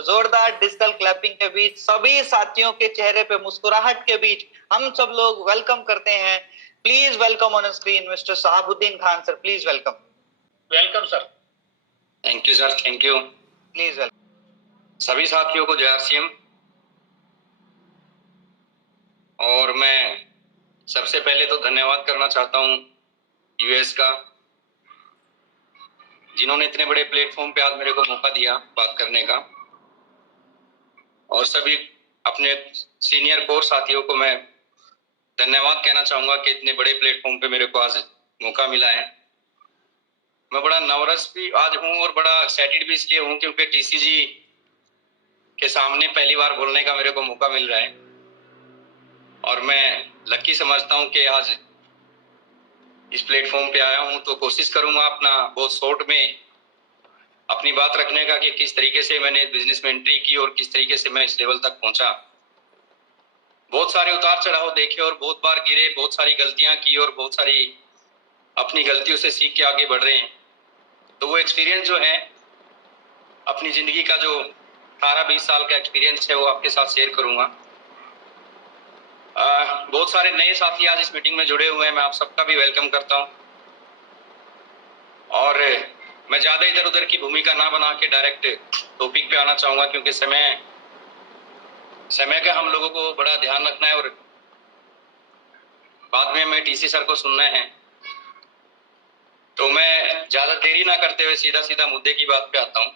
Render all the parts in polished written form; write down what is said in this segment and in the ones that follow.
तो जोरदार digital clapping के बीच, सभी साथियों के चेहरे पे मुस्कुराहट के बीच हम सब लोग वेलकम करते हैं। Please welcome on screen mister Shahabuddin Khan sir, please welcome. Welcome sir. Thank you sir, thank you. Please welcome. सभी साथियों को जय आरसीएम। और मैं सबसे पहले तो धन्यवाद करना चाहता हूं यूएस का, जिन्होंने इतने बड़े प्लेटफॉर्म पे आज मेरे को मौका दिया बात करने का। और सभी अपने सीनियर कोर साथियों को मैं धन्यवाद कहना चाहूंगा कि इतने बड़े प्लेटफॉर्म पे मेरे को आज मौका मिला है। मैं बड़ा नर्वस भी आज हूं और बड़ा एक्साइटेड भी इसलिए हूं क्योंकि टीसीजी के सामने पहली बार बोलने का मेरे को मौका मिल रहा है। और मैं लकी समझता हूं कि आज इस प्लेटफॉर्म पे आया हूं, तो कोशिश करूंगा अपना बहुत शॉर्ट में अपनी बात रखने का कि किस तरीके से मैंने बिजनेस में एंट्री की और किस तरीके से मैं इस लेवल तक पहुंचा। बहुत सारे उतार चढ़ाव देखे और बहुत बार गिरे, बहुत सारी गलतियां की और बहुत सारी अपनी गलतियों से सीख के आगे बढ़ रहे हैं। तो वो एक्सपीरियंस जो है, अपनी जिंदगी का जो 18-20 साल का एक्सपीरियंस है, वो आपके साथ शेयर करूंगा। बहुत सारे नए साथी आज इस मीटिंग में जुड़े हुए हैं, मैं आप सबका भी वेलकम करता हूं। और मैं ज्यादा इधर उधर की भूमिका ना बना के डायरेक्ट टॉपिक पे आना चाहूंगा, क्योंकि समय का हम लोगों को बड़ा ध्यान रखना है और बाद में हमें टीसी सर को सुनना है। तो मैं ज्यादा देरी ना करते हुए सीधा सीधा मुद्दे की बात पे आता हूं।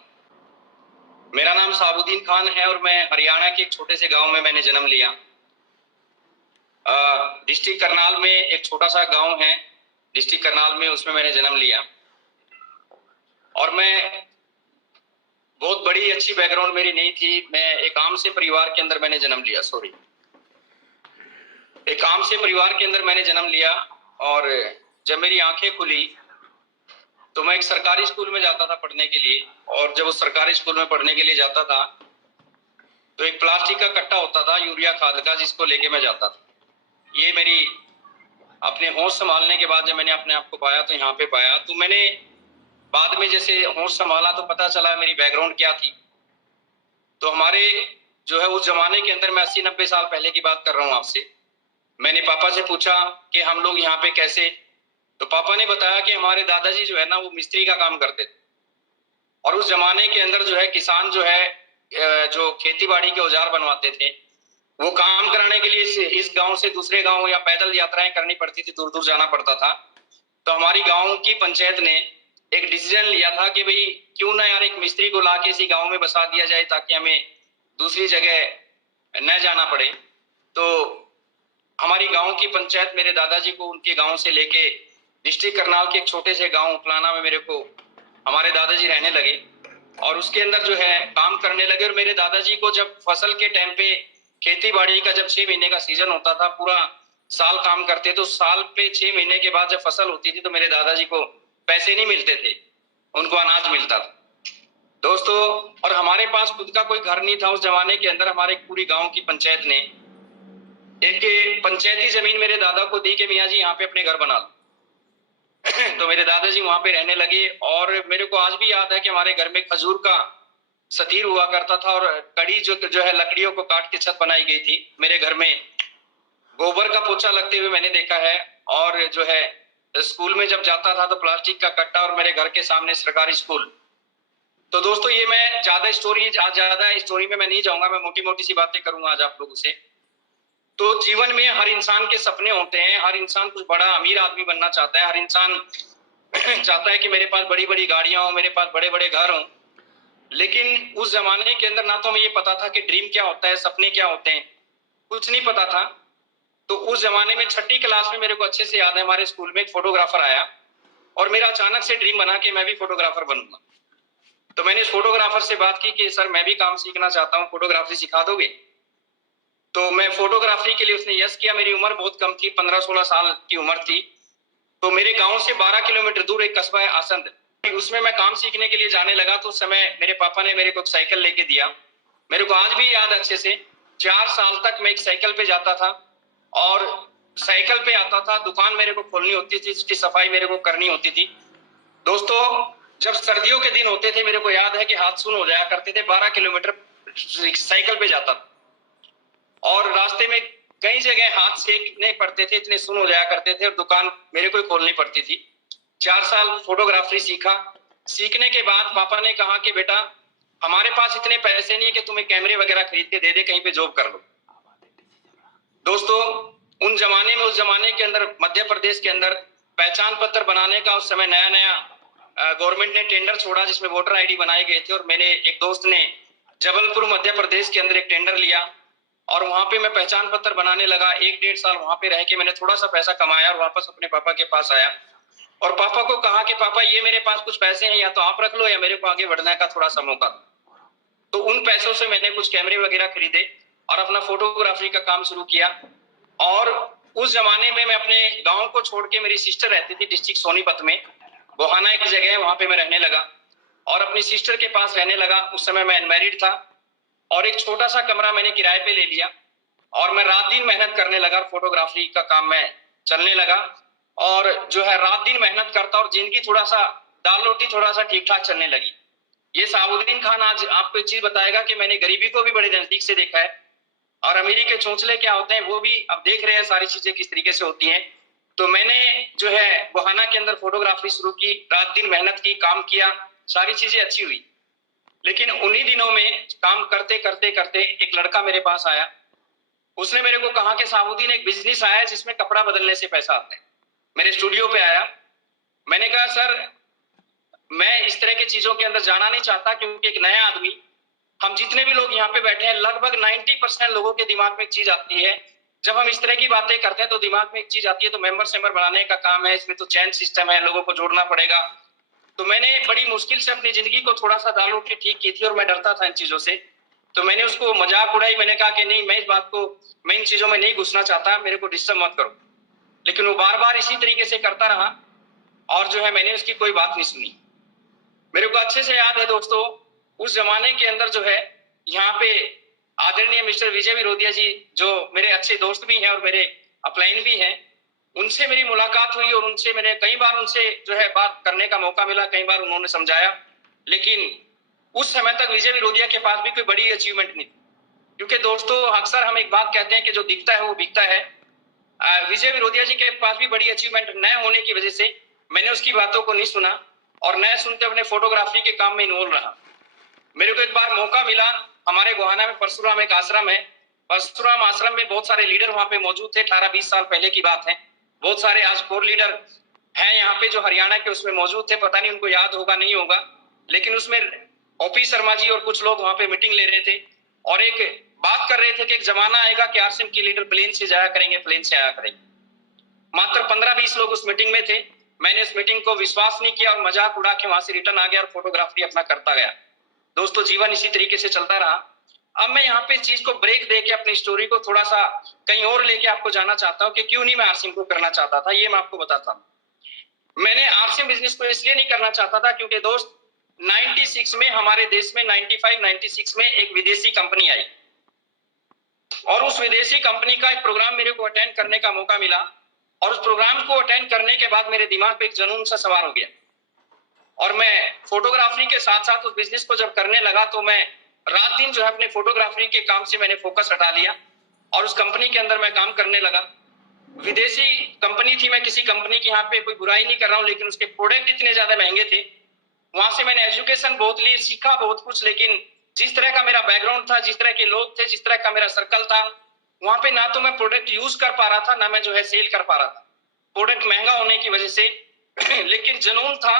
मेरा नाम शहाबुद्दीन खान है और मैं हरियाणा के एक छोटे से गांव में मैंने जन्म लिया। डिस्ट्रिक्ट करनाल में एक छोटा सा गांव है, डिस्ट्रिक्ट करनाल में, उसमें मैंने जन्म लिया। और मैं बहुत बड़ी अच्छी बैकग्राउंड मेरी नहीं थी, मैं एक आम से परिवार के अंदर मैंने जन्म लिया, एक आम से परिवार के अंदर मैंने जन्म लिया। और जब मेरी आंखें खुली तो मैं एक सरकारी स्कूल में जाता था पढ़ने के लिए। और जब उस सरकारी स्कूल में पढ़ने के लिए जाता था तो एक प्लास्टिक का कट्टा होता था यूरिया खाद का, जिसको लेके मैं जाता था। ये मेरी अपने होश संभालने के बाद जब मैंने अपने आप को पाया तो यहाँ पे पाया, तो मैंने बाद में जैसे होश संभाला तो पता चला मेरी बैकग्राउंड क्या थी। तो हमारे जो है उस जमाने के अंदर, मैं 80-90 साल पहले की बात कर रहा हूँ आपसे, मैंने पापा से पूछा कि हम लोग यहाँ पे कैसे। तो पापा ने बताया कि हमारे दादाजी जो है ना, वो मिस्त्री का काम करते थे। और उस जमाने के अंदर जो है किसान जो है जो खेती बाड़ी के औजार बनवाते थे, वो काम कराने के लिए इस गांव से दूसरे गांव या पैदल यात्राएं करनी पड़ती थी, दूर दूर जाना पड़ता था। तो हमारी गांव की पंचायत ने एक डिसीजन लिया था कि भाई क्यों ना यार एक मिस्त्री को लाके इसी गांव में बसा दिया जाए, ताकि हमें दूसरी जगह न जाना पड़े। तो हमारी गांव की पंचायत मेरे दादाजी को उनके गांव से लेके डिस्ट्रिक्ट करनाल के एक छोटे से गांव उपलाना में मेरे को हमारे दादाजी रहने लगे और उसके अंदर जो है काम करने लगे। और मेरे दादाजी को जब फसल के टाइम पे खेती बाड़ी का जब 6 महीने का सीजन होता था, पूरा साल काम करते, तो साल पे 6 महीने के बाद जब फसल होती थी तो मेरे दादाजी को पैसे नहीं मिलते थे, उनको अनाज मिलता था दोस्तों। और हमारे पास खुद का कोई घर नहीं था उस जमाने के अंदर। हमारे पूरी गांव की पंचायत ने एक पंचायती जमीन मेरे दादा को दी कि मियाँ जी यहाँ पे अपने घर बना लो। तो मेरे दादाजी वहां पे रहने लगे। और मेरे को आज भी याद है कि हमारे घर में खजूर का सतीर हुआ करता था और कड़ी जो है लकड़ियों को काट के छत बनाई गई थी। मेरे घर में गोबर का पोछा लगते हुए मैंने देखा है। और जो है स्कूल में जब जाता था तो प्लास्टिक का कट्टा, और मेरे घर के सामने सरकारी स्कूल। तो दोस्तों ये मैं ज्यादा स्टोरी में मैं नहीं जाऊंगा, मैं मोटी मोटी सी बातें करूंगा आज आप लोगों से। तो जीवन में हर इंसान के सपने होते हैं, हर इंसान कुछ बड़ा अमीर आदमी बनना चाहता है, हर इंसान चाहता है कि मेरे पास बड़ी बड़ी गाड़ियां हो, मेरे पास बड़े बड़े घर हों। लेकिन उस जमाने के अंदर ना तो हमें ये पता था कि ड्रीम क्या होता है, सपने क्या होते हैं, कुछ नहीं पता था। तो उस जमाने में 6ठी क्लास में मेरे को अच्छे से याद है, हमारे स्कूल में एक फोटोग्राफर आया और मेरा अचानक से ड्रीम बना कि मैं भी फोटोग्राफर बनूंगा। तो मैंने इस फोटोग्राफर से बात की कि सर मैं भी काम सीखना चाहता हूँ, फोटोग्राफी सिखा दोगे? तो मैं फोटोग्राफी के लिए, उसने यस किया। मेरी उम्र बहुत कम थी, 15-16 साल की उम्र थी। तो मेरे गांव से 12 किलोमीटर दूर एक कस्बा है आसंद, उसमें मैं काम सीखने के लिए जाने लगा। तो उस समय मेरे पापा ने मेरे को एक साइकिल लेके दिया। मेरे को आज भी याद अच्छे से, 4 साल तक मैं एक साइकिल पे जाता था और साइकिल पे आता था। दुकान मेरे को खोलनी होती थी, उसकी सफाई मेरे को करनी होती थी। दोस्तों जब सर्दियों के दिन होते थे, मेरे को याद है कि हाथ सुन हो जाया करते थे। 12 किलोमीटर साइकिल पे जाता था और रास्ते में कई जगह हाथ सेकने पड़ते थे, इतने सुन हो जाया करते थे और दुकान मेरे को ही खोलनी पड़ती थी। 4 साल फोटोग्राफी सीखा। सीखने के बाद पापा ने कहा कि बेटा हमारे पास इतने पैसे नहीं है कि तुम्हें कैमरे वगैरह खरीद के दे दे, कहीं पे जॉब कर लो। दोस्तों उस जमाने के अंदर मध्य प्रदेश के अंदर पहचान पत्र बनाने का उस समय नया नया गवर्नमेंट ने टेंडर छोड़ा जिसमें वोटर आईडी बनाए गए थे और मेरे एक दोस्त ने जबलपुर मध्य प्रदेश के अंदर एक टेंडर लिया और वहां पे मैं पहचान पत्र बनाने लगा। 1-1.5 साल वहां पे रह के मैंने थोड़ा सा पैसा कमाया और वापस अपने पापा के पास आया और पापा को कहा कि पापा ये मेरे पास कुछ पैसे हैं, या तो आप रख लो या मेरे को आगे बढ़ने का थोड़ा सा मौका। तो उन पैसों से मैंने कुछ कैमरे वगैरह खरीदे और अपना फोटोग्राफी का काम शुरू किया। और उस जमाने में मैं अपने गांव को छोड़ के, मेरी सिस्टर रहती थी डिस्ट्रिक्ट सोनीपत में, बोहाना एक जगह है, वहां पे मैं रहने लगा और अपनी सिस्टर के पास रहने लगा। उस समय मैं अनमैरिड था और एक छोटा सा कमरा मैंने किराए पे ले लिया और मैं रात दिन मेहनत करने लगा। फोटोग्राफी का काम में चलने लगा और जो है रात दिन मेहनत करता और जिंदगी थोड़ा सा दाल रोटी थोड़ा सा ठीक ठाक चलने लगी। ये शहाबुद्दीन खान आज आपको एक चीज बताएगा कि मैंने गरीबी को भी बड़े नजदीक से देखा है और अमीरी के चोंचले क्या होते हैं वो भी अब देख रहे हैं, सारी चीजें किस तरीके से होती हैं। तो मैंने जो है बोहाना के अंदर फोटोग्राफी शुरू की, रात दिन मेहनत की, काम किया, सारी चीजें अच्छी हुई। लेकिन उन्हीं दिनों में काम करते करते करते एक लड़का मेरे पास आया। उसने मेरे को कहा कि शहाबुद्दीन एक बिजनेस आया है जिसमें कपड़ा बदलने से पैसा आता है। मेरे स्टूडियो पे आया। मैंने कहा सर मैं इस तरह की चीजों के अंदर जाना नहीं चाहता, क्योंकि एक नया आदमी, हम जितने भी लोग यहाँ पे बैठे हैं लगभग 90% लोगों के दिमाग में एक चीज आती है। जब हम इस तरह की बातें करते हैं तो दिमाग में एक चीज आती है, तो मेंबर बनाने का काम है, इसमें तो चैन सिस्टम है, लोगों को जोड़ना पड़ेगा। तो मैंने बड़ी मुश्किल से अपनी जिंदगी को थोड़ा सा दाल रोटी ठीक की थी और मैं डरता था इन चीजों से। तो मैंने उसको मजाक उड़ाई, मैंने कहा कि नहीं मैं इस बात को, मैं इन चीजों में नहीं घुसना चाहता, मेरे को डिस्टर्ब मत करो। लेकिन वो बार बार इसी तरीके से करता रहा और जो है मैंने उसकी कोई बात नहीं सुनी। मेरे को अच्छे से याद है दोस्तों, उस जमाने के अंदर जो है यहाँ पे आदरणीय मिस्टर विजय विरोधिया जी, जो मेरे अच्छे दोस्त भी हैं और मेरे अपलाइन भी हैं, उनसे मेरी मुलाकात हुई और उनसे मैंने कई बार उनसे जो है बात करने का मौका मिला, कई बार उन्होंने समझाया। लेकिन उस समय तक विजय विरोधिया के पास भी कोई बड़ी अचीवमेंट नहीं थी, क्योंकि दोस्तों अक्सर हम एक बात कहते हैं कि जो दिखता है वो बिकता है। विजय विरोधिया जी के पास भी बड़ी अचीवमेंट न होने की वजह से मैंने उसकी बातों को नहीं सुना और न सुनते अपने फोटोग्राफी के काम में इन्वॉल्व रहा। मेरे को एक बार मौका मिला, हमारे गोहाना में परशुराम एक आश्रम है, परशुराम आश्रम में बहुत सारे लीडर वहां पे मौजूद थे। 18-20 साल पहले की बात है। बहुत सारे आज कोर लीडर हैं यहाँ पे जो हरियाणा के उसमें मौजूद थे, पता नहीं उनको याद होगा नहीं होगा, लेकिन उसमें ओपी शर्मा जी और कुछ लोग वहां पे मीटिंग ले रहे थे और एक बात कर रहे थे कि एक जमाना आएगा कि आरसीएम के लीडर प्लेन से जाया करेंगे, प्लेन से आया करेंगे। मात्र 15-20 लोग उस मीटिंग में थे। मैंने उस मीटिंग को विश्वास नहीं किया और मजाक उड़ा के वहां से रिटर्न आ गया और फोटोग्राफी अपना करता गया। दोस्तों जीवन इसी तरीके से चलता रहा। अब मैं यहाँ पे इस चीज को ब्रेक दे के अपनी स्टोरी को थोड़ा सा कहीं और लेके आपको जाना चाहता हूँ कि क्यों नहीं मैं आरसीएम को करना चाहता था, ये मैं आपको बताता हूँ। मैंने आरसीएम बिजनेस को इसलिए नहीं करना चाहता था क्योंकि दोस्त 96 में हमारे देश में 95-96 में एक विदेशी कंपनी आई और उस विदेशी कंपनी का एक प्रोग्राम मेरे को अटेंड करने का मौका मिला और उस प्रोग्राम को अटेंड करने के बाद मेरे दिमाग पे एक जुनून सा सवार हो गया और मैं फोटोग्राफी के साथ साथ उस बिजनेस को जब करने लगा तो मैं रात दिन जो है अपने फोटोग्राफी के काम से मैंने फोकस हटा लिया और उस कंपनी के अंदर मैं काम करने लगा। विदेशी कंपनी थी, मैं किसी कंपनी की यहाँ पे कोई बुराई नहीं कर रहा हूँ, लेकिन उसके प्रोडक्ट इतने ज्यादा महंगे थे। वहां से मैंने एजुकेशन बहुत ली, सीखा बहुत कुछ, लेकिन जिस तरह का मेरा बैकग्राउंड था, जिस तरह के लोग थे, जिस तरह का मेरा सर्कल था, वहां पे ना तो मैं प्रोडक्ट यूज कर पा रहा था, ना मैं जो है सेल कर पा रहा था, प्रोडक्ट महंगा होने की वजह से। लेकिन जुनून था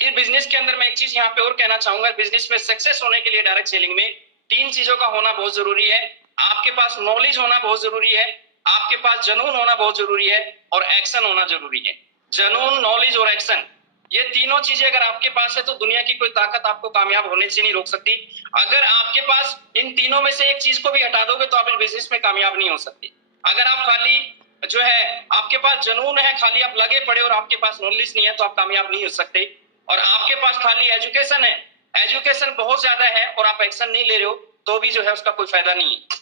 इस बिजनेस के अंदर। मैं एक चीज यहाँ पे और कहना चाहूंगा, बिजनेस में सक्सेस होने के लिए डायरेक्ट सेलिंग में 3 चीजों का होना बहुत जरूरी है। आपके पास नॉलेज होना बहुत जरूरी है, आपके पास जुनून होना बहुत जरूरी है और एक्शन होना जरूरी है। जुनून, नॉलेज और एक्शन, ये तीनों चीजें अगर आपके पास है तो दुनिया की कोई ताकत आपको कामयाब होने से नहीं रोक सकती। अगर आपके पास इन तीनों में से एक चीज को भी हटा दोगे तो आप इस बिजनेस में कामयाब नहीं हो सकते। अगर आप खाली जो है आपके पास जुनून है, खाली आप लगे पड़े और आपके पास नॉलेज नहीं है तो आप कामयाब नहीं हो सकते। और आपके पास खाली एजुकेशन है, एजुकेशन बहुत ज्यादा है और आप एक्शन नहीं ले रहे हो तो भी जो है उसका कोई फायदा नहीं है।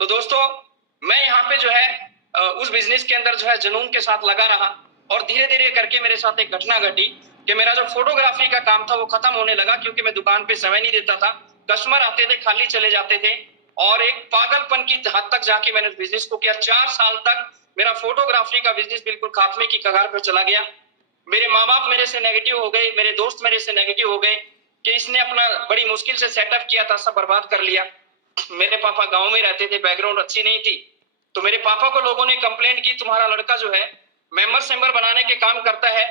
तो दोस्तों मैं यहाँ पे जो है उस बिजनेस के अंदर जो है जुनून के साथ लगा रहा और धीरे धीरे करके मेरे साथ एक घटना घटी कि मेरा जो फोटोग्राफी का काम था वो खत्म होने लगा, क्योंकि मैं दुकान पे समय नहीं देता था। कस्टमर आते थे, खाली चले जाते थे, और एक पागलपन की हद तक जाके मैंने बिजनेस को किया। 4 साल तक मेरा फोटोग्राफी का बिजनेस बिल्कुल खात्मे की कगार पर चला गया। मेरे माँ बाप मेरे से नेगेटिव हो गए, मेरे दोस्त मेरे से नेगेटिव हो गए कि इसने अपना बड़ी मुश्किल से सेटअप किया था, सब बर्बाद कर लिया। मेरे पापा गांव में रहते थे, बैकग्राउंड अच्छी नहीं थी, तो मेरे पापा को लोगों ने कंप्लेंट की तुम्हारा लड़का जो है मेंबर बनाने के काम करता है,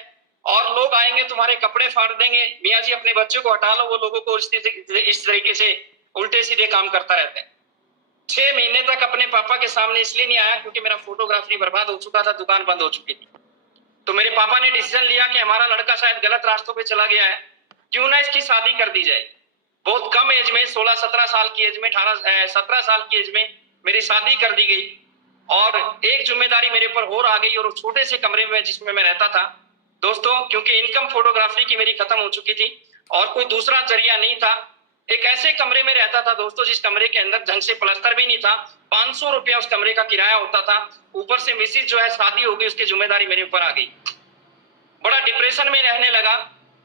और लोग आएंगे तुम्हारे कपड़े फाड़ देंगे, मियाँ जी अपने बच्चे को हटा लो, वो लोगों को इस तरीके से उल्टे सीधे काम करता रहता है। 6 महीने तक अपने पापा के सामने इसलिए नहीं आया क्योंकि मेरा फोटोग्राफी बर्बाद हो चुका था, दुकान बंद हो चुकी थी। तो मेरे पापा ने डिसीजन लिया कि हमारा लड़का शायद गलत रास्तों पे चला गया है, क्यों ना इसकी शादी कर दी जाए। बहुत कम एज में, 16-17 साल की एज में, 17 साल की एज में मेरी शादी कर दी गई, और एक जिम्मेदारी मेरे ऊपर और आ गई। और उस छोटे से कमरे में जिसमें मैं रहता था दोस्तों, क्योंकि इनकम फोटोग्राफी की मेरी खत्म हो चुकी थी और कोई दूसरा जरिया नहीं था, एक ऐसे कमरे में रहता था दोस्तों जिस कमरे के अंदर ढंग से प्लास्टर भी नहीं था, 500 रुपया उस कमरे का किराया होता था, ऊपर से मिसिज जो है शादी हो गई, उसकी जिम्मेदारी मेरे ऊपर आ गई। बड़ा डिप्रेशन में रहने लगा,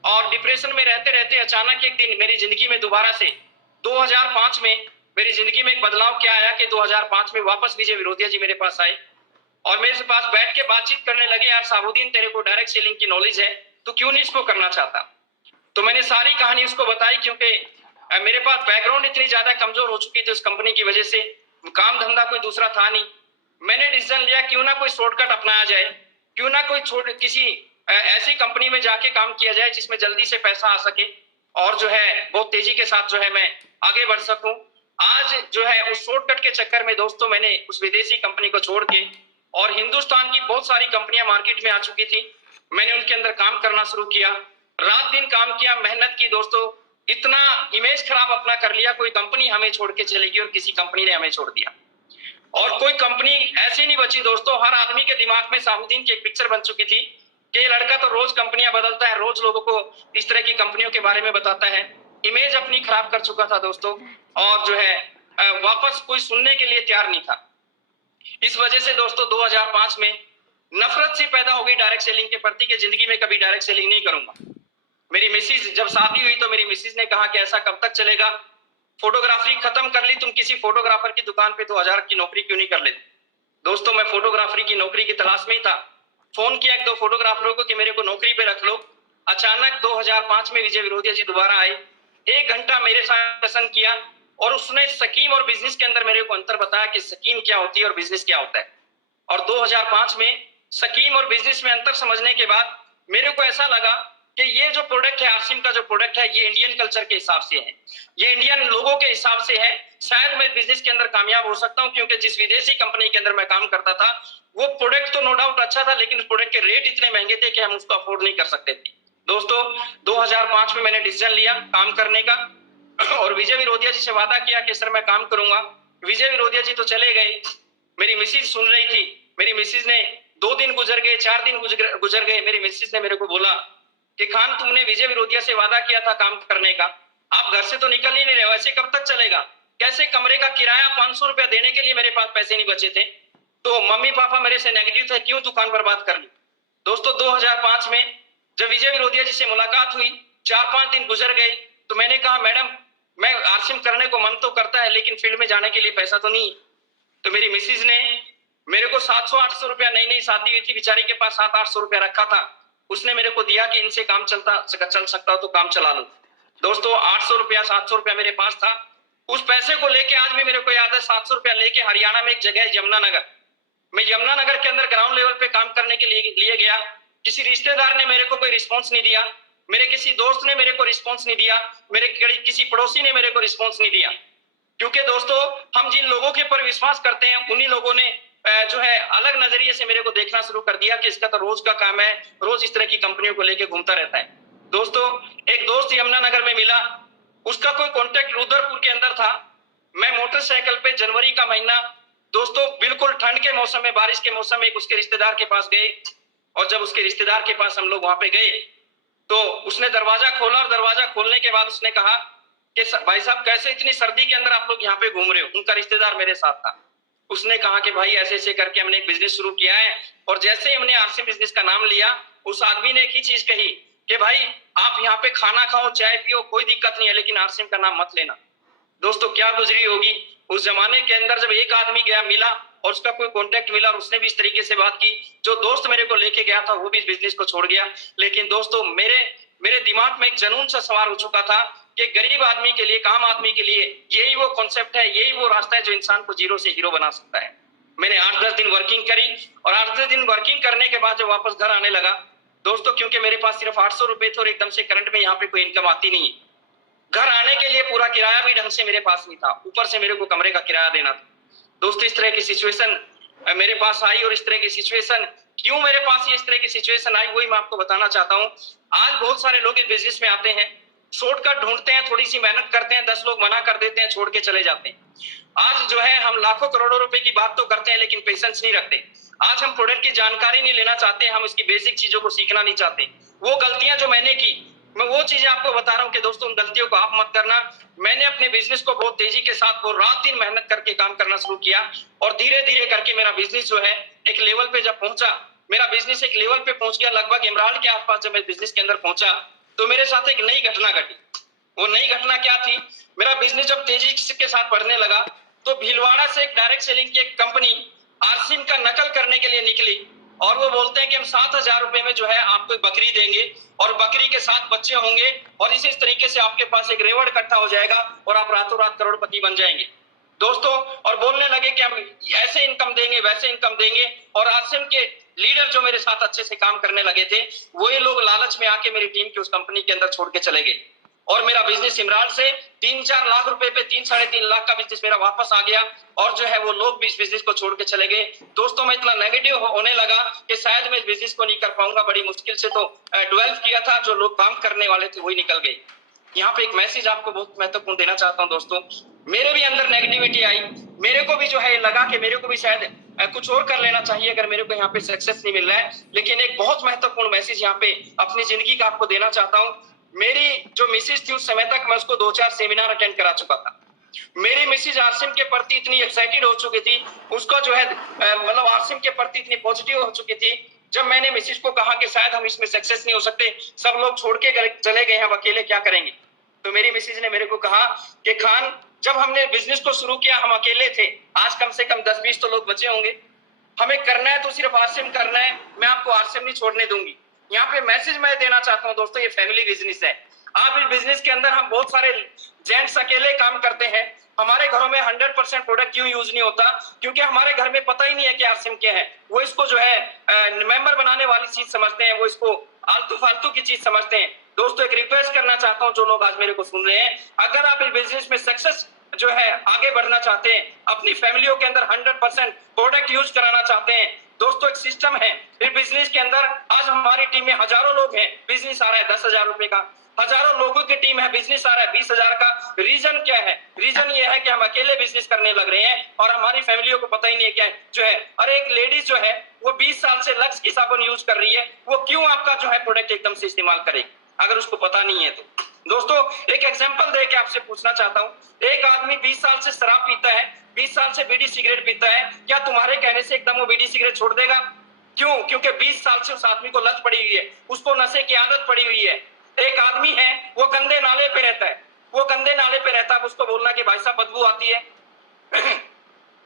और डिप्रेशन में रहते रहते अचानक एक दिन मेरी जिंदगी में दोबारा से 2005 में मेरी जिंदगी में एक बदलाव क्या आया कि 2005 में वापस विजय विरोधिया जी मेरे पास आए और मेरे पास बैठ के बातचीत करने लगे, यार साबुद्दीन तेरे को डायरेक्ट सेलिंग की नॉलेज है, तो क्यों नहीं इसको करना चाहता। तो मैंने सारी कहानी उसको बताई, क्योंकि मेरे पास बैकग्राउंड इतनी ज्यादा कमजोर हो चुकी थी उस कंपनी की वजह से, काम धंधा कोई दूसरा था नहीं। मैंने डिसीजन लिया क्यों ना कोई शॉर्टकट अपनाया जाए, क्यों ना कोई किसी ऐसी कंपनी में जाके काम किया जाए जिसमें जल्दी से पैसा आ सके और जो है बहुत तेजी के साथ जो है मैं आगे बढ़ सकूं। आज जो है उस शॉर्टकट के चक्कर में दोस्तों मैंने उस विदेशी कंपनी को छोड़ के, और हिंदुस्तान की बहुत सारी कंपनियां मार्केट में आ चुकी थी, मैंने उनके अंदर काम करना शुरू किया, रात दिन काम किया, मेहनत की दोस्तों, इतना इमेज खराब अपना कर लिया, कोई कंपनी हमें छोड़ के चलेगी और किसी कंपनी ने हमें छोड़ दिया, और कोई कंपनी ऐसी नहीं बची दोस्तों। हर आदमी के दिमाग में साबुद्दीन की एक पिक्चर बन चुकी थी कि ये लड़का तो रोज कंपनियां बदलता है, रोज लोगों को इस तरह की कंपनियों के बारे में बताता है, इमेज अपनी खराब कर चुका था दोस्तों, और जो है वापस कोई सुनने के लिए तैयार नहीं था। इस वजह से दोस्तों 2005 में नफरत सी पैदा हो गई डायरेक्ट सेलिंग के प्रति, कि जिंदगी में कभी डायरेक्ट सेलिंग नहीं करूंगा। मेरी मिसिज, जब शादी हुई तो मेरी मिसिज ने कहा कि ऐसा कब तक चलेगा, फोटोग्राफी खत्म कर ली, तुम किसी फोटोग्राफर की दुकान पे 2000 की नौकरी क्यों नहीं कर लेते। दोस्तों मैं फोटोग्राफरी की नौकरी की तलाश में ही था, फोन किया 1-2 फोटोग्राफरों को कि मेरे को नौकरी पे रख लो। अचानक 2005 में विजय विरोधिया जी दोबारा आए, 1 घंटा मेरे साथ सेशन किया, और उसने स्कीम और बिजनेस के अंदर मेरे को अंतर बताया कि स्कीम क्या होती है और बिजनेस क्या होता है। और 2005 में स्कीम और बिजनेस में अंतर समझने के बाद मेरे को ऐसा लगा कि ये जो प्रोडक्ट है, आरसीएम का जो प्रोडक्ट है, ये इंडियन कल्चर के हिसाब से है, ये इंडियन लोगों के हिसाब से है, शायद मैं बिजनेस के अंदर कामयाब हो सकता हूं, क्योंकि जिस विदेशी कंपनी के अंदर मैं काम करता था वो प्रोडक्ट तो नो डाउट अच्छा था, लेकिन उस प्रोडक्ट के रेट इतने महंगे थे कि हम उसको अफोर्ड नहीं कर सकते थे। दोस्तों 2005 में मैंने डिसीजन लिया काम करने का, और विजय विरोधिया जी से वादा किया कि सर मैं काम करूंगा। विजय विरोधिया जी तो चले गए, मेरी मिसिज सुन रही थी, मेरी मिसिज ने 2 दिन गुजर गए, 4 दिन गुजर गए, मेरी मिसिज ने मेरे को बोला कि खान तुमने विजय विरोधिया से वादा किया था काम करने का, आप घर से तो निकल ही नहीं रहे, वैसे कब तक चलेगा, कैसे कमरे का किराया 500 रुपया देने के लिए मेरे पास पैसे नहीं बचे थे। तो मम्मी पापा मेरे से नेगेटिव थे, क्यों दुकान बर्बाद कर ली। दोस्तों 2005 में जब विजय विरोधिया जी से मुलाकात हुई, 4-5 दिन गुजर गए, तो मैंने कहा मैडम मैं आरसीएम करने को मन तो करता है, लेकिन फील्ड में जाने के लिए पैसा तो नहीं। तो मेरी मिसिज ने मेरे को 700-800 रुपया, नई नई शादी हुई थी, बेचारी के पास 700-800 रुपया रखा था, उसने मेरे को दिया कि इनसे काम चल सकता हो तो काम चला लो। दोस्तों 800 रुपया 700 रुपया मेरे पास था, उस पैसे को लेके आज भी मेरे को याद है, 700 रुपया लेके हरियाणा में एक जगह है यमुनानगर, मैं यमुनानगर के अंदर ग्राउंड लेवल पे काम करने के लिए गया। किसी रिश्तेदार ने मेरे को कोई रिस्पॉन्स नहीं दिया, मेरे किसी दोस्त ने मेरे को रिस्पॉन्स नहीं दिया, मेरे किसी पड़ोसी ने मेरे को रिस्पॉन्स नहीं दिया, क्योंकि दोस्तों हम जिन लोगों के ऊपर विश्वास करते हैं उन्हीं लोगों ने जो है अलग नजरिए से मेरे को देखना शुरू कर दिया कि इसका तो रोज का काम है, रोज इस तरह की कंपनियों को लेके घूमता रहता है। दोस्तों एक दोस्त यमुनानगर में मिला, उसका कोई कॉन्टेक्ट रुद्रपुर के अंदर था, मैं मोटरसाइकिल पे जनवरी का महीना दोस्तों बिल्कुल ठंड के मौसम में, बारिश के मौसम में उसके रिश्तेदार के पास गए, और जब उसके रिश्तेदार के पास हम लोग वहां पे गए तो उसने दरवाजा खोला, और दरवाजा खोलने के बाद उसने कहा कि भाई साहब कैसे इतनी सर्दी के अंदर आप लोग यहाँ पे घूम रहे हो। उनका रिश्तेदार मेरे साथ था, उसने कहा कि भाई ऐसे ऐसे करके हमने एक बिजनेस शुरू किया है, और जैसे ही हमने आरसीएम बिजनेस का नाम लिया उस आदमी ने एक ही चीज कही कि भाई आप यहाँ पे खाना खाओ, चाय पियो, कोई दिक्कत नहीं है, लेकिन आरसीएम का नाम मत लेना। दोस्तों क्या गुजरी होगी उस जमाने के अंदर, जब एक आदमी गया मिला और उसका कोई कांटेक्ट मिला और उसने भी इस तरीके से बात की, जो दोस्त मेरे को लेके गया था वो भी इस बिजनेस को छोड़ गया। लेकिन दोस्तों मेरे मेरे दिमाग में एक जनून सा सवार हो चुका था कि गरीब आदमी के लिए, काम आदमी के लिए यही वो कॉन्सेप्ट है, यही वो रास्ता है जो इंसान को जीरो से हीरो बना सकता है। मैंने 8-10 दिन वर्किंग करी और 8-10 दिन वर्किंग करने के बाद जब वापस घर आने लगा दोस्तों, क्योंकि मेरे पास सिर्फ 800 रुपए थे और एकदम से करंट में यहाँ पे कोई इनकम आती नहीं, घर आने के लिए पूरा किराया भी ढंग से मेरे पास नहीं था, ऊपर से मेरे को कमरे का किराया देना था। दोस्तों इस तरह की सिचुएशन मेरे पास आई, और इस तरह की सिचुएशन क्यों मेरे पास ये इस तरह की सिचुएशन आई वही मैं आपको बताना चाहता हूँ। आज बहुत सारे लोग इस बिजनेस में आते हैं, शॉर्टकट ढूंढते हैं, थोड़ी सी मेहनत करते हैं, 10 लोग मना कर देते हैं, छोड़ के चले जाते हैं। आज जो है हम लाखों करोड़ों रुपए की बात तो करते हैं लेकिन पेशेंस नहीं रखते। आज हम प्रोडक्ट की जानकारी नहीं लेना चाहते, हम इसकी बेसिक चीजों को सीखना नहीं चाहते। वो गलतियां जो मैंने की, मैं वो चीजें आपको बता रहा हूँ कि दोस्तों उन गलतियों को आप मत करना। मैंने अपने बिजनेस को बहुत तेजी के साथ वो रात दिन मेहनत करके काम करना शुरू किया और धीरे धीरे करके मेरा बिजनेस जो है एक लेवल पे जब पहुंचा, मेरा बिजनेस एक लेवल पे पहुंच गया, लगभग इमरान के आसपास जब मैं बिजनेस के अंदर पहुंचा तो मेरे साथ एक नई घटना घटी। वो नई घटना क्या थी, मेरा बिजनेस जब तेजी के साथ बढ़ने लगा तो भीलवाड़ा से एक डायरेक्ट सेलिंग की एक कंपनी आरसिन का नकल करने के लिए निकली और वो बोलते हैं कि हम 7,000 रुपए में जो है आपको बकरी देंगे और बकरी के 7 बच्चे होंगे और इसी तरीके से आपके पास एक रेवड़ इकट्ठा हो जाएगा और आप रातों रात करोड़पति बन जाएंगे दोस्तों। और बोलने लगे कि हम ऐसे इनकम देंगे, वैसे इनकम देंगे, और आरसिन के लीडर जो मेरे साथ अच्छे से काम करने लगे थे वही लोग लालच में आके मेरी टीम की उस कंपनी के अंदर छोड़ के चले गए और मेरा बिजनेस इमरान से 3-4 लाख रुपए पे 3-3.5 लाख का बिजनेस मेरा वापस आ गया और जो है वो लोग भी इस बिजनेस को छोड़ के चले गए। दोस्तों मैं इतना नेगेटिव होने लगा कि शायद मैं इस बिजनेस को नहीं कर पाऊंगा, बड़ी मुश्किल से तो 12 किया था, जो लोग काम करने वाले थे वही निकल गए। यहाँ पे एक मैसेज आपको बहुत महत्वपूर्ण देना चाहता हूँ दोस्तों, मेरे भी अंदर नेगेटिविटी आई, मेरे को भी जो है लगा कि मेरे को भी शायद कुछ और कर लेना चाहिए अगर मेरे को यहाँ पे सक्सेस नहीं मिल रहा है। लेकिन एक बहुत महत्वपूर्ण मैसेज यहाँ पे अपनी जिंदगी का आपको देना चाहता हूँ। मेरी जो मिसेज थी उस समय तक मैं उसको 2-4 सेमिनार अटेंड करा चुका था। मेरी मिसेज आरसिम के प्रति इतनी एक्साइटेड हो चुकी थी, उसका जो है मतलब आरसिम के प्रति इतनी पॉजिटिव हो चुकी थी। जब मैंने मिसेज को कहा कि शायद हम इसमें सक्सेस नहीं हो सकते, सब लोग छोड़ के चले गए हैं, अब अकेले क्या करेंगे, तो मेरी मिसेज ने मेरे को कहा कि खान जब हमने बिजनेस को शुरू किया हम अकेले थे, आज कम से कम 10-20 तो लोग बचे होंगे, हमें करना है तो सिर्फ आरसिम करना है, मैं आपको आरसिम नहीं छोड़ने दूंगी। यहाँ पे मैसेज मैं देना चाहता हूँ दोस्तों, ये फैमिली बिजनेस है। आप इस बिजनेस के अंदर हम बहुत सारे जेंट्स अकेले काम करते हैं, हमारे घरों में 100% प्रोडक्ट क्यों यूज नहीं होता, क्योंकि हमारे घर में पता ही नहीं है कि आरसिम क्या है। वो इसको जो है मेंबर बनाने वाली चीज समझते हैं, वो इसको आलतू फालतू की चीज समझते हैं। दोस्तों एक रिक्वेस्ट करना चाहता हूँ जो लोग आज मेरे को सुन रहे हैं, अगर आप इस बिजनेस में सक्सेस जो है आगे बढ़ना चाहते हैं, अपनी फैमिलियों के अंदर 100% प्रोडक्ट यूज कराना चाहते हैं, दोस्तों एक सिस्टम है इस बिजनेस के अंदर। आज हमारी टीम में हजारों लोग हैं, बिजनेस आ रहा है 10,000 रुपए का, हजारों लोगों की टीम है, बिजनेस आ रहा है 20,000 का। रीजन क्या है, रीजन ये है कि हम अकेले बिजनेस करने लग रहे हैं और हमारी फैमिलियों को पता ही नहीं है क्या है जो है। अरे एक लेडीज जो है वो 20 साल से लक्स की साबुन यूज कर रही है, वो क्यों आपका जो है प्रोडक्ट एकदम से इस्तेमाल करेगी अगर उसको पता नहीं है तो। दोस्तों एक एग्जांपल दे के आपसे पूछना चाहता हूँ, एक आदमी 20 साल से शराब पीता है, 20 साल से बीड़ी सिगरेट पीता है, क्या तुम्हारे कहने से एकदम वो बीड़ी सिगरेट छोड़ देगा? क्यों? क्योंकि 20 साल से उस आदमी को लत पड़ी हुई है, उसको नशे की आदत पड़ी हुई है। एक आदमी है वो गंदे नाले पे रहता है, वो गंदे नाले पे रहता है, उसको बोलना कि भाई साहब बदबू आती है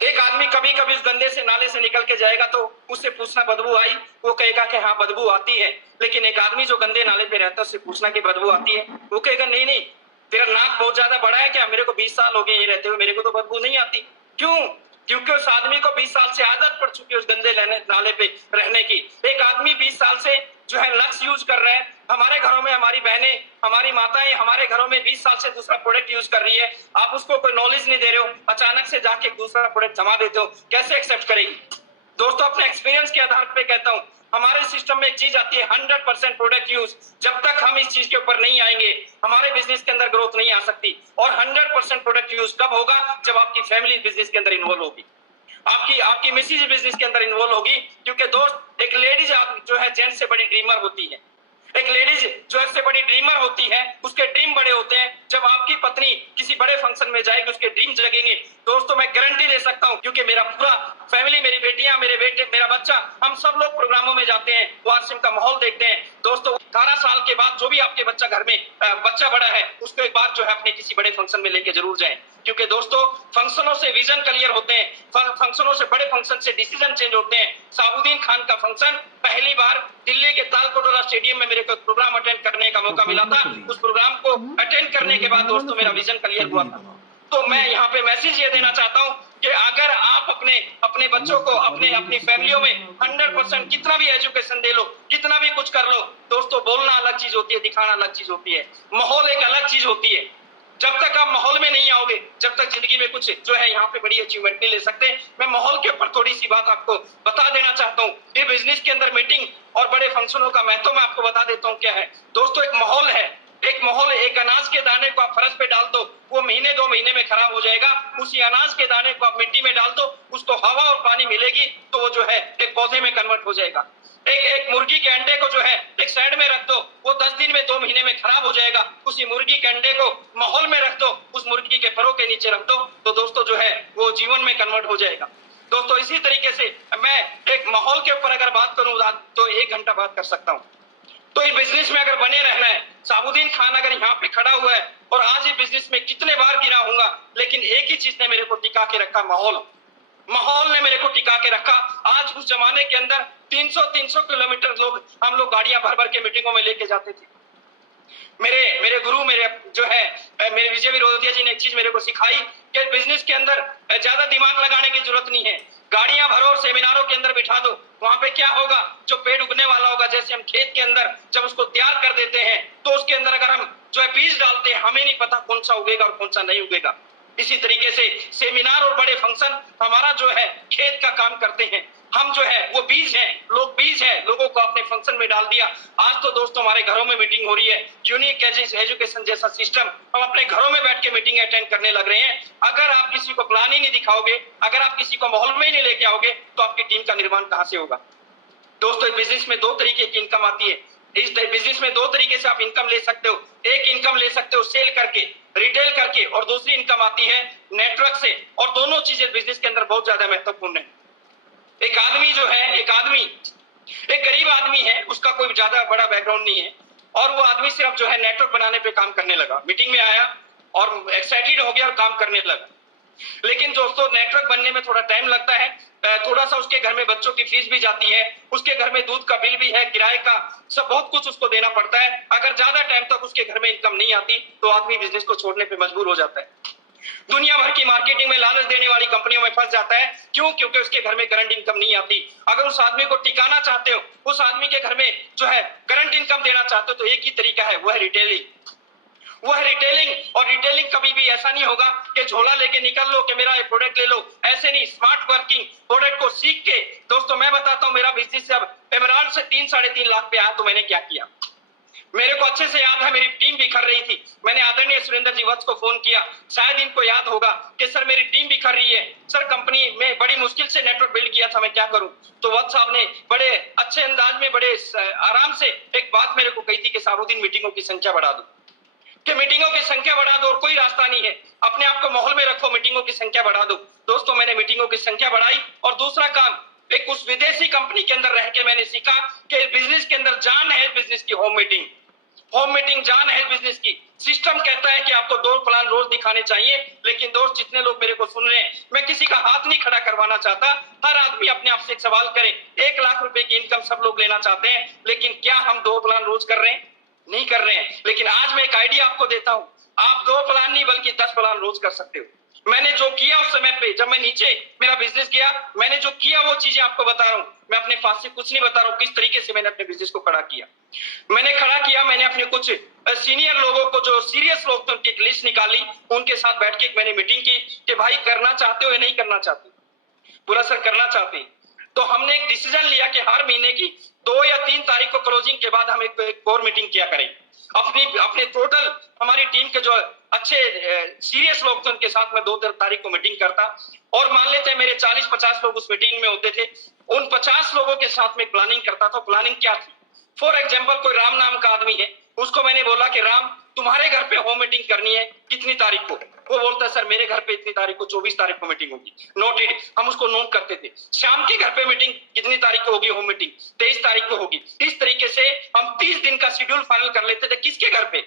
एक आदमी कभी कभी उस गंदे से नाले से निकल के जाएगा तो उससे पूछना बदबू आई, वो कहेगा कि हाँ बदबू आती है। लेकिन एक आदमी जो गंदे नाले पे रहता है उससे पूछना कि बदबू आती है, वो कहेगा नहीं नहीं तेरा नाक बहुत ज्यादा बड़ा है क्या, मेरे को 20 साल हो गए ये रहते हुए, मेरे को तो बदबू नहीं आती। क्यों? क्योंकि उस आदमी को 20 साल से आदत पड़ चुकी है उस गंदे नाले पे रहने की। एक आदमी 20 साल से जो है लक्स यूज कर रहे हैं, हमारे घरों में हमारी बहनें, हमारी माताएं हमारे घरों में 20 साल से दूसरा प्रोडक्ट यूज कर रही है, आप उसको कोई नॉलेज नहीं दे रहे हो, अचानक से जाके दूसरा प्रोडक्ट जमा देते हो, कैसे एक्सेप्ट करेगी? दोस्तों अपने एक्सपीरियंस के आधार पे कहता हूँ, हमारे सिस्टम में एक चीज आती है 100% प्रोडक्ट यूज। जब तक हम इस चीज के ऊपर नहीं आएंगे हमारे बिजनेस के अंदर ग्रोथ नहीं आ सकती। और 100% प्रोडक्ट यूज कब होगा? जब आपकी फैमिली बिजनेस के अंदर इन्वॉल्व होगी, आपकी मिसेज बिजनेस के अंदर इन्वॉल्व होगी। क्योंकि दोस्त एक लेडीज जो है जेंट्स से बड़ी ड्रीमर होती है, एक लेडीज जो है बड़ी ड्रीमर होती है, उसके ड्रीम बड़े होते हैं। जब आपकी पत्नी किसी बड़े फंक्शन में जाएगी उसके ड्रीम जगेंगे। दोस्तों मैं गारंटी दे सकता हूं, क्योंकि मेरा पूरा फैमिली, मेरी बेटियां, मेरे बेटे, मेरा बच्चा, हम सब लोग प्रोग्रामों में जाते हैं, वारसिम का माहौल देखते हैं। दोस्तों 18 साल के बाद जो भी आपके बच्चा घर में बच्चा बड़ा है उसको एक बार जो है अपने किसी बड़े फंक्शन में लेके जरूर जाएं। क्योंकि दोस्तों फंक्शनों से विजन क्लियर होते हैं, फंक्शनों से, बड़े फंक्शन से डिसीजन चेंज होते हैं। शहाबुद्दीन खान का फंक्शन पहली बार दिल्ली के तालकटोरा स्टेडियम में मेरे को प्रोग्राम अटेंड करने का मौका मिला था। उस प्रोग्राम को अटेंड करने के बाद दोस्तों मेरा विजन क्लियर हुआ था। तो मैं यहाँ पे मैसेज ये देना चाहता हूँ कि अगर आप अपने बच्चों को, अपनी फैमिलियों में 100% कितना भी एजुकेशन दे लो, कितना भी कुछ कर लो, दोस्तों बोलना अलग चीज होती है, दिखाना अलग चीज होती है, माहौल एक अलग चीज होती है। जब तक आप माहौल में नहीं आओगे, जब तक जिंदगी में कुछ जो है यहाँ पे बड़ी अचीवमेंट नहीं ले सकते। मैं माहौल के ऊपर थोड़ी सी बात आपको बता देना चाहता हूँ। ये बिजनेस के अंदर मीटिंग और बड़े फंक्शनों का महत्व मैं आपको बता देता हूँ क्या है। दोस्तों एक माहौल है, एक माहौल, एक अनाज के दाने को आप फर्श पे डाल दो, वो महीने 2 महीने में खराब हो जाएगा। उसी अनाज के दाने को आप मिट्टी में डाल दो, उसको हवा और पानी मिलेगी तो वो जो है एक पौधे में कन्वर्ट हो जाएगा। एक मुर्गी के अंडे को जो है एक साइड में रख दो, वो 10 दिन में 2 महीने में खराब हो जाएगा। उसी मुर्गी के अंडे को माहौल में रख दो, उस मुर्गी के परों के नीचे रख दो, तो दोस्तों जो है वो जीवन में कन्वर्ट हो जाएगा। दोस्तों इसी तरीके से मैं एक माहौल के ऊपर अगर बात करूं तो 1 घंटा बात कर सकता हूं। तो इस बिजनेस में अगर बने रहना है, शहाबुद्दीन खान अगर यहाँ पे खड़ा हुआ है और आज ये बिजनेस में कितने बार गिरा होगा, लेकिन एक ही चीज ने मेरे को टिका के रखा, माहौल ने मेरे को टिका के रखा। आज उस जमाने के अंदर 300 किलोमीटर हम लोग गाड़ियां भर भर के मीटिंगों में लेके जाते थे। मेरे गुरु, मेरे जो है मेरे विजय विरोधिया जी ने एक चीज मेरे को सिखाई कि बिजनेस के अंदर ज्यादा दिमाग लगाने की जरूरत नहीं है, गाड़ियां भरो और सेमिनारों के अंदर बिठा दो। वहां पे क्या होगा, जो पेड़ उगने वाला होगा, जैसे हम खेत के अंदर जब उसको तैयार कर देते हैं तो उसके अंदर अगर हम जो है बीज डालते हैं, हमें नहीं पता कौन सा उगेगा और कौन सा नहीं उगेगा। इसी तरीके से सेमिनार और बड़े फंक्शन हमारा जो है खेत का काम करते हैं। हम जो है वो बीज हैं, लोग बीज हैं, लोगों को अपने फंक्शन में डाल दिया। आज तो दोस्तों हमारे घरों में मीटिंग हो रही है, यूनिक एजुकेशन जैसा सिस्टम, हम अपने घरों में बैठ के मीटिंग अटेंड करने लग रहे हैं। अगर आप किसी को प्लान ही नहीं दिखाओगे, अगर आप किसी को माहौल में ही नहीं लेके आओगे, तो आपकी टीम का निर्माण कहां से होगा। दोस्तों बिजनेस में 2 तरीके की इनकम आती है। इस बिजनेस में 2 तरीके से आप इनकम ले सकते हो। एक इनकम ले सकते हो सेल करके, रिटेल करके, और दूसरी इनकम आती है नेटवर्क से। और दोनों चीजें बिजनेस के अंदर बहुत ज्यादा महत्वपूर्ण है। एक आदमी जो है, एक गरीब आदमी है, उसका कोई ज्यादा बड़ा बैकग्राउंड नहीं है, और वो आदमी सिर्फ जो है नेटवर्क बनाने पे काम करने लगा। मीटिंग में आया और एक्साइटेड हो गया और काम करने लगा। लेकिन दोस्तों नेटवर्क बनने में थोड़ा टाइम लगता है, थोड़ा सा उसके घर में बच्चों की फीस भी जाती है, उसके घर में दूध का बिल भी है, किराए का, सब बहुत कुछ उसको देना पड़ता है। अगर ज्यादा टाइम तक उसके घर में इनकम नहीं आती तो आदमी बिजनेस को छोड़ने पे मजबूर हो जाता है। दुनिया भर की मार्केटिंग में लालच देने वाली कंपनियों में फंस जाता है। क्यों? क्योंकि उसके घर में करंट इनकम नहीं आती। अगर उस आदमी को टिकाना चाहते हो, उस आदमी के घर में जो है करंट इनकम देना चाहते हो, तो एक ही तरीका है, वह रिटेलिंग। और रिटेलिंग कभी भी ऐसा नहीं होगा कि झोला लेके निकल लो कि मेरा ये प्रोडक्ट ले लो, ऐसे नहीं। स्मार्ट वर्किंग, प्रोडक्ट को सीख के, दोस्तों मैं बताता हूं, मेरा बिजनेस जब एमराल्ड से 3-3.5 लाख पे आया तो मैंने क्या किया, मेरे को अच्छे से याद है। मेरी टीम बिखर रही थी, मैंने आदरणीय सुरेंद्र जी वत्स को फोन किया, शायद इनको याद होगा कि सर मेरी टीम बिखर रही है, सर कंपनी में बड़ी मुश्किल से नेटवर्क बिल्ड किया था, मैं क्या करूं। तो वत्स साहब ने बड़े अच्छे अंदाज में, बड़े आराम से एक बात मेरे को कही थी कि शहाबुद्दीन मीटिंगों की संख्या बढ़ा दो, कि मीटिंगों की संख्या बढ़ा दो, और कोई रास्ता नहीं है, अपने आप को माहौल में रखो, मीटिंगों की संख्या बढ़ा दो। दोस्तों मैंने मीटिंगों की संख्या बढ़ाई। और दूसरा काम, एक उस विदेशी कंपनी के अंदर रह के मैंने सीखा कि बिजनेस के अंदर जान है बिजनेस की, होम मीटिंग जान है बिजनेस की। सिस्टम कहता है कि आपको 2 प्लान रोज दिखाने चाहिए, लेकिन दोस्त जितने लोग मेरे को सुन रहे हैं, मैं किसी का हाथ नहीं खड़ा करवाना चाहता। हर आदमी अपने आप से एक सवाल करे, 1 लाख रुपए की इनकम सब लोग लेना चाहते हैं, लेकिन क्या हम 2 प्लान रोज कर रहे हैं? नहीं कर रहे हैं। लेकिन आज मैं एक आइडिया आपको देता हूं, आप 2 प्लान नहीं बल्कि 10 प्लान रोज कर सकते हो। मैंने जो किया उस समय पे, जब मैं नीचे मेरा बिजनेस गया, मैंने जो किया वो चीजें आपको बता रहा हूं। मैं अपने पास से कुछ नहीं बता रहा हूं, किस तरीके से मैंने अपने बिजनेस को खड़ा किया। मैंने अपने कुछ सीनियर लोगों को, जो सीरियस लोग थे, उनकी एक लिस्ट निकाली, उनके साथ बैठ के मैंने मीटिंग की कि भाई करना चाहते हो या नहीं करना चाहते। बोला सर करना चाहते हैं। तो हमने एक डिसीजन लिया कि हर महीने की 2 या 3 तारीख को क्लोजिंग के बाद हम एक कोर मीटिंग किया करें। अपने टोटल हमारी टीम के जो अच्छे सीरियस लोग थे, उनके साथ मैं 2 तारीख को मीटिंग करता, और मान लेते हैं मेरे 40-50 लोग उस मीटिंग में होते थे। उन 50 लोगों के साथ में प्लानिंग करता था। प्लानिंग क्या थी? फॉर एग्जाम्पल कोई राम नाम का आदमी है, उसको मैंने बोला कि राम तुम्हारे घर पे होम मीटिंग करनी है कितनी तारीख को। वो बोलता है सर मेरे घर पे इतनी तारीख को, 24 तारीख को मीटिंग होगी। नोटेड, हम उसको नोट करते थे। श्याम के घर पे मीटिंग कितनी तारीख को होगी, होम मीटिंग 23 तारीख को होगी। इस तरीके से हम 30 दिन का शेड्यूल फाइनल कर लेते थे। किसके घर पे?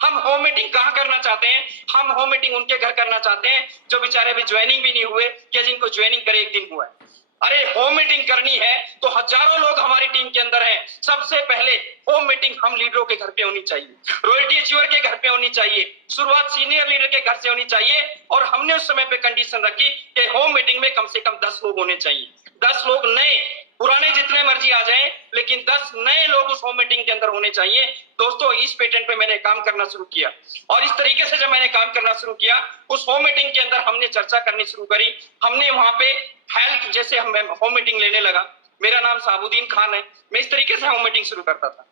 हम होम मीटिंग कहाँ करना चाहते हैं? हम होम मीटिंग उनके घर करना चाहते हैं जो बेचारे अभी ज्वाइनिंग भी नहीं हुए या जिनको ज्वाइनिंग करे 1 दिन हुआ है। अरे होम मीटिंग करनी है तो हजारों लोग हमारी टीम के अंदर हैं। सबसे पहले होम मीटिंग हम लीडरों के घर पे होनी चाहिए, रॉयल्टी अचीवर के घर पे होनी चाहिए, शुरुआत सीनियर लीडर के घर से होनी चाहिए। और हमने उस समय पे कंडीशन रखी कि होम मीटिंग में कम से कम 10 लोग होने चाहिए। 10 लोग नए, पुराने जितने मर्जी आ जाएं, लेकिन 10 नए लोग उस होम मीटिंग के अंदर होने चाहिए। दोस्तों, इस पैटर्न पे मैंने काम करना शुरू किया और इस तरीके से जब मैंने काम करना शुरू किया, उस होम मीटिंग के अंदर हमने चर्चा करनी शुरू करी। हमने वहां पे हेल्थ, जैसे हम होम मीटिंग लेने लगा, मेरा नाम साबुद्दीन खान है, मैं इस तरीके से होम मीटिंग शुरू करता था।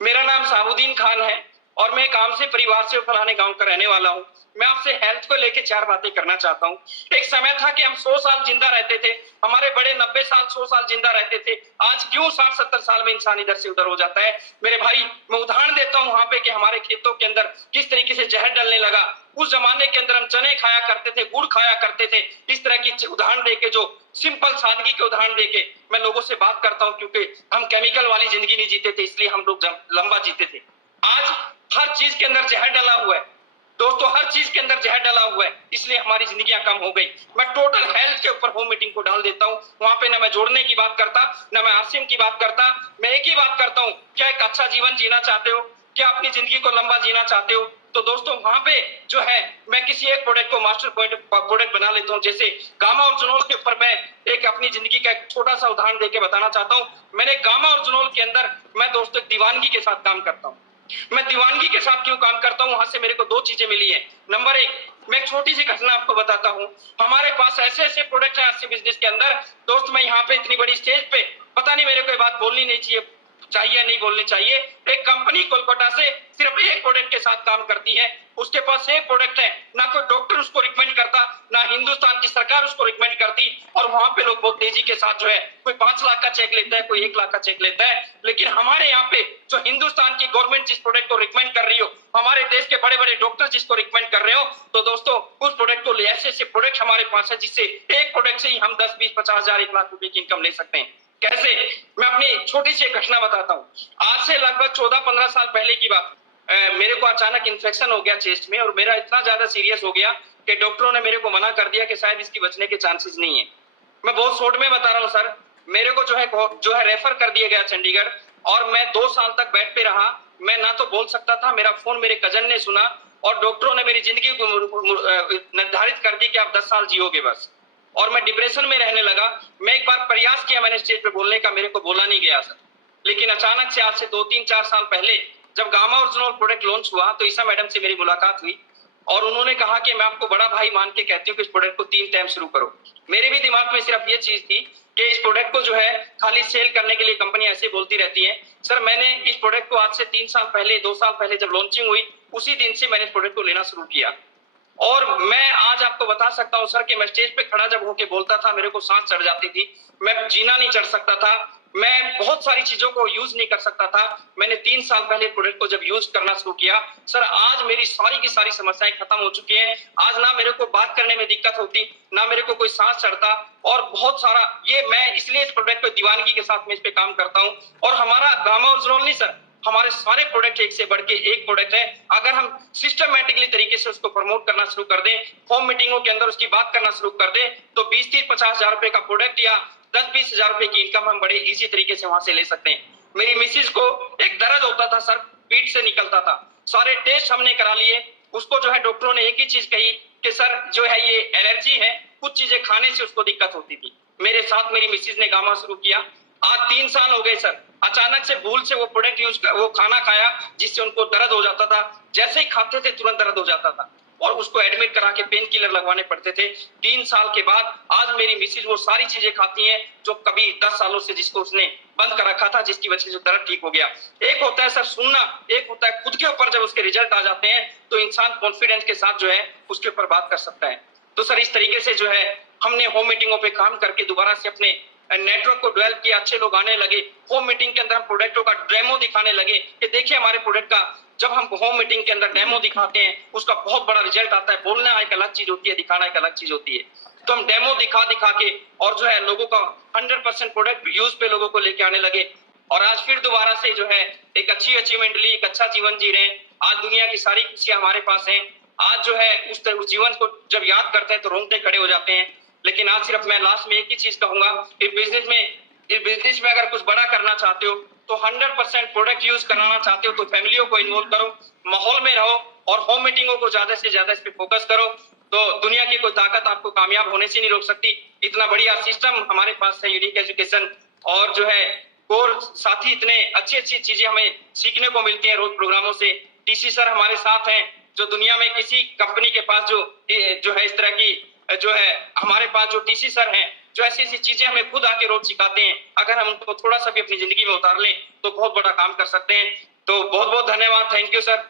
मेरा नाम साबुद्दीन खान है और मैं काम से, परिवार से फलाने गांव का रहने वाला हूँ। मैं आपसे हेल्थ को लेके 4 बातें करना चाहता हूँ। एक समय था कि हम 100 साल जिंदा रहते थे, हमारे बड़े 90 साल 100 साल जिंदा रहते थे। आज क्यों 60-70 साल में इंसान इधर से उधर हो जाता है? मेरे भाई, मैं उदाहरण देता हूँ वहां पे कि हमारे खेतों के अंदर किस तरीके से जहर डलने लगा। उस जमाने के अंदर हम चने खाया करते थे, गुड़ खाया करते थे। इस तरह की उदाहरण देके, जो सिंपल सादगी के उदाहरण देके मैं लोगों से बात करता हूँ, क्योंकि हम केमिकल वाली जिंदगी नहीं जीते थे, इसलिए हम लोग लंबा जीते थे। आज हर चीज के अंदर जहर डला हुआ है दोस्तों, हर चीज के अंदर जहर डला हुआ है, इसलिए हमारी जिंदगियां कम हो गई। मैं टोटल हेल्थ के ऊपर होम मीटिंग को डाल देता हूं। वहां पे ना मैं जोड़ने की बात करता, ना मैं आरसीएम की बात करता। मैं एक ही बात करता हूं, क्या एक अच्छा जीवन जीना चाहते हो? क्या अपनी जिंदगी को लंबा जीना चाहते हो? तो दोस्तों, वहां पे जो है, मैं किसी एक प्रोडक्ट को मास्टर प्रोडक्ट बना लेता हूं। जैसे गामा और जुनोल के ऊपर मैं एक अपनी जिंदगी का एक छोटा सा उदाहरण देके बताना चाहता हूं। मैंने गामा और जुनोल के अंदर, मैं दोस्तों दीवानगी के साथ काम करता हूं। मैं दीवानगी के साथ क्यों काम करता हूं? वहां से मेरे को 2 चीजें मिली है। नंबर 1, मैं एक छोटी सी घटना आपको बताता हूं। हमारे पास ऐसे ऐसे प्रोडक्ट हैं आज बिजनेस के अंदर। दोस्त, मैं यहाँ पे इतनी बड़ी स्टेज पे, पता नहीं मेरे को ये बात बोलनी नहीं चाहिए नहीं बोलनी चाहिए। एक कंपनी कोलकाता से सिर्फ एक प्रोडक्ट के साथ काम करती है, उसके पास एक प्रोडक्ट है, ना कोई डॉक्टर उसको रिकमेंड करता, ना हिंदुस्तान की सरकार उसको रिकमेंड करती। और वहां पे लोग बहुत तेजी के साथ जो है, कोई 5 लाख का चेक लेता है, कोई 1 लाख का चेक लेता है। लेकिन हमारे यहाँ पे जो हिंदुस्तान की गवर्नमेंट जिस प्रोडक्ट को रिकमेंड कर रही हो, हमारे देश के बड़े बड़े डॉक्टर जिसको रिकमेंड कर रहे हो, तो दोस्तों उस प्रोडक्ट को ले, ऐसे ऐसे प्रोडक्ट हमारे पास है जिससे एक प्रोडक्ट से ही हम 10, 20, 50 हजार, 1 लाख रुपए की इनकम ले सकते हैं। कैसे? मैं अपनी छोटी सी घटना बताता हूँ। आज से लगभग 14-15 साल पहले की बात। मेरे को अचानक इन्फेक्शन हो गया चेस्ट में और मेरा इतना ज्यादा सीरियस हो गया कि डॉक्टरों ने मेरे को मना कर दिया कि शायद इसकी बचने के चांसेस नहीं है। मैं बहुत शॉर्ट में बता रहा हूँ सर। मेरे को जो है रेफर कर दिया गया चंडीगढ़, और मैं 2 साल तक बेड पे रहा। मैं ना तो बोल सकता था, मेरा फोन मेरे कजन ने सुना और डॉक्टरों ने मेरी जिंदगी को निर्धारित कर दी कि आप 10 साल जियोगे बस। और मैं डिप्रेशन में रहने लगा। मैं एक बार प्रयास किया मैंने स्टेज पे बोलने का, मेरे को बोला नहीं गया सर। लेकिन अचानक से आज से 2-3-4 साल पहले जब गामा ओरिजिनल प्रोडक्ट लॉन्च हुआ, तो ईसा मैडम से मेरी मुलाकात हुई और उन्होंने कहा कि मैं आपको बड़ा भाई मान के कहती हूँ कि इस प्रोडक्ट को 3 टाइम शुरू करो। मेरे भी दिमाग में सिर्फ ये चीज थी कि इस प्रोडक्ट को जो है खाली सेल करने के लिए कंपनी ऐसे बोलती रहती है। सर, मैंने इस प्रोडक्ट को आज से 3 साल पहले, 2 साल पहले जब लॉन्चिंग हुई, उसी दिन से मैंने इस प्रोडक्ट को लेना शुरू किया। और मैं आज आपको बता सकता हूं सर कि मैं स्टेज पे खड़ा जब होके बोलता था, मेरे को सांस चढ़ जाती थी, मैं जीना नहीं चढ़ सकता था, मैं बहुत सारी चीजों को यूज नहीं कर सकता था। मैंने 3 साल पहले प्रोडक्ट को जब यूज करना शुरू किया, सर आज मेरी सारी की सारी समस्याएं खत्म हो चुकी हैं। आज ना मेरे को बात करने में दिक्कत होती, ना मेरे को कोई सांस चढ़ता, और बहुत सारा ये मैं इसलिए इस प्रोडक्ट को दीवानगी के साथ में इस पे काम करता हूँ। और हमारा गामा ओरिजिनल नहीं सर, हमारे सारे प्रोडक्ट एक से बढ़ के एक प्रोडक्ट है। अगर हम सिस्टमैटिकली तरीके से उसको प्रमोट करना शुरू कर दें, होम मीटिंगों के अंदर उसकी बात करना शुरू कर दें, तो 20-30-50 हजार रुपए का प्रोडक्ट या 10-20 हजार रुपए की इनकम हम बड़े इजी तरीके से वहां से ले सकते हैं। मेरी मिसिज को एक दर्द होता था सर, पीठ से निकलता था, सारे टेस्ट हमने करा लिए, उसको जो है डॉक्टरों ने एक ही चीज कही कि सर जो है ये एलर्जी है, कुछ चीजें खाने से उसको दिक्कत होती थी। मेरे साथ मेरी मिसिज ने गामा शुरू किया। आज 3 साल हो गए सर। अचानक से भूल से वो प्रोडक्ट वो खाना खाया जिससे उनको दर्द हो जाता था, जैसे ही खाते थे तुरंत दर्द हो जाता था और उसको एडमिट करा के पेन किलर लगवाने पड़ते थे। 3 साल के बाद आज मेरी मिसिज वो सारी चीजें खाती हैं जो कभी 10 सालों से जिसको उसने बंद कर रखा था, जिसकी वजह से दर्द ठीक हो गया। एक होता है सर सुनना, एक होता है खुद के ऊपर जब उसके रिजल्ट आ जाते हैं तो इंसान कॉन्फिडेंस के साथ जो है उसके ऊपर बात कर सकता है। तो सर इस तरीके से जो है हमने होम मीटिंगों पे काम करके दोबारा से अपने नेटवर्क को डेवलप किया, अच्छे लोग आने लगे। होम मीटिंग के अंदर हम प्रोडक्टों का डेमो दिखाने लगे कि देखिए हमारे प्रोडक्ट का, जब हम होम मीटिंग के अंदर डेमो दिखाते हैं उसका बहुत बड़ा रिजल्ट आता है। बोलना एक अलग चीज होती है, दिखाना एक अलग चीज होती है। तो हम डेमो दिखा के और जो है लोगों का 100% प्रोडक्ट यूज पे लोगों को लेके आने लगे। और आज फिर दोबारा से जो है एक अच्छी अचीवमेंट ली, एक अच्छा जीवन जी रहे हैं। आज दुनिया की सारी खुशियां हमारे पास हैं। आज जो है उस जीवन को जब याद करते हैं तो रोंगटे खड़े हो जाते हैं। लेकिन आज सिर्फ मैं लास्ट में एक ही चीज कहूंगा कि बिजनेस में अगर कुछ बड़ा करना चाहते हो तो 100% प्रोडक्ट यूज कराना चाहते हो तो फैमिलियों को इन्वॉल्व करो, माहौल में रहो और होम मीटिंगों को ज्यादा से ज्यादा इस पे फोकस करो। तो दुनिया की कोई ताकत आपको कामयाब होने से नहीं रोक सकती। इतना बढ़िया सिस्टम हमारे पास है यूनिक एजुकेशन, और जो है और साथ ही इतने अच्छी अच्छी चीजें हमें सीखने को मिलती हैं रोज प्रोग्रामों से। टीसी सर हमारे साथ हैं, जो दुनिया में किसी कंपनी के पास जो है इस तरह की जो है हमारे पास जो टीसी सर हैं जो ऐसी ऐसी चीजें हमें खुद आके रोज सिखाते हैं। अगर हम उनको थोड़ा सा भी अपनी जिंदगी में उतार लें तो बहुत बड़ा काम कर सकते हैं। तो बहुत बहुत धन्यवाद, थैंक यू सर।